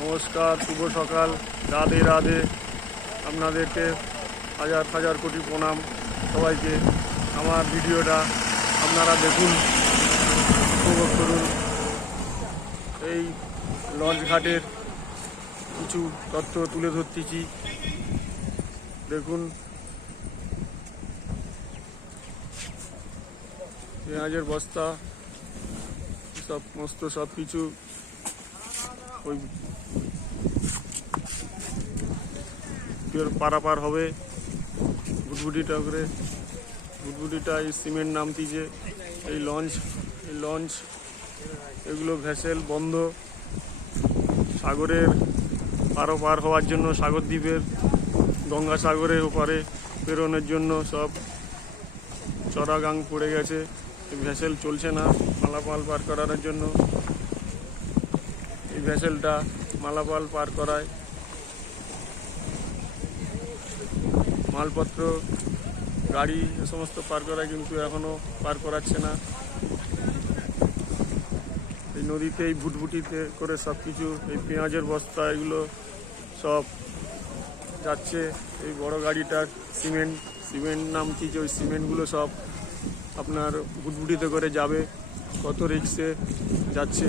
নমস্কার, শুভ সকাল। রাধে রাধে। আপনাদেরকে হাজার হাজার কোটি প্রণাম সবাইকে। আমার ভিডিওটা আপনারা দেখুন, উপভোগ করুন। এই লঞ্চ ঘাটের কিছু তথ্য তুলে ধরতেছি। দেখুন। পেঁয়াজের বস্তা, সব সমস্ত সব কিছু ওই পারাপার হবে। বুটবুটিটা করে। বুটবুটিটা এই সিমেন্ট নামতিছে এই লঞ্চ এই লঞ্চ, এগুলো ভেসেল বন্ধ। সাগরের পারো পার হওয়ার জন্য সাগর দ্বীপের, গঙ্গা সাগরের ওপারে পেরোনোর জন্য সব চড়াগাং পড়ে গেছে। ভেসেল চলছে না মালাপাল পার করানোর জন্য। ভেসেলটা মালাপাল পার করায়। মালপত্র, গাড়ি এ সমস্ত পার করায় কিন্তু এখনও পার করাচ্ছে না। এই নদীতে এই ভুটভুটিতে করে সব কিছু এই পেঁয়াজের বস্তা, এগুলো সব যাচ্ছে। এই বড় গাড়িটার সিমেন্ট সিমেন্ট নামছি যে ওই সিমেন্টগুলো সব আপনার ভুটভুটিতে করে যাবে। কত রিক্সে যাচ্ছে।